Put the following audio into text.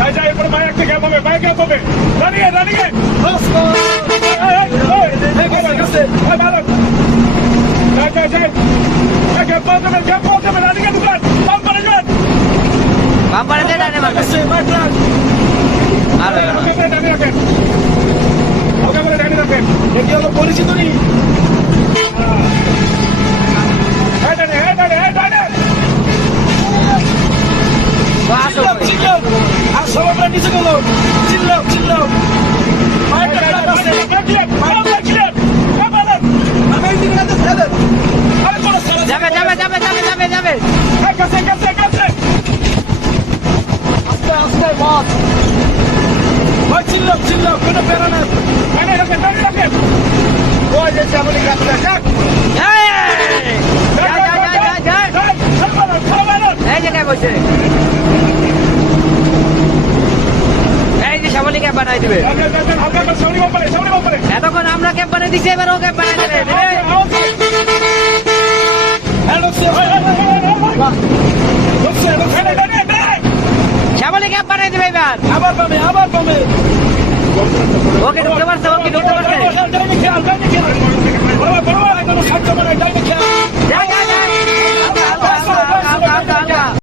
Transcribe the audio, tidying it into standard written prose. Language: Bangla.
এরপরে ভাই একটা গ্যাপ হবে, ভাই গ্যাপ হবে, দাঁড়িয়ে দাঁড়িয়ে বাম্পারে দে ডানে মার আরে পরিচিত নেই আসো আর সবাই নিচে গেল চিল্লাও চিল্লাও যাবে যাবে যাবে যাবে যাবে যাবে আস্তে আস্তে বস ভাই চিল্লাও চিল্লাও কোনো প্যারা না ওই যে চাবলি কাটটা যাক এই যে বসে এই যে সামনে ক্যাম্প বানাই দিবে এতক্ষণ আমরা ক্যাম্প বানাই দিচ্ছি এবার ও ক্যাম্প বানাই দেবে শ্যামলি ক্যাম্প বানাই দেবে এবার আবার পাবে ওকে ঢুকতে পারছে ওকে ঢুকতে পারছে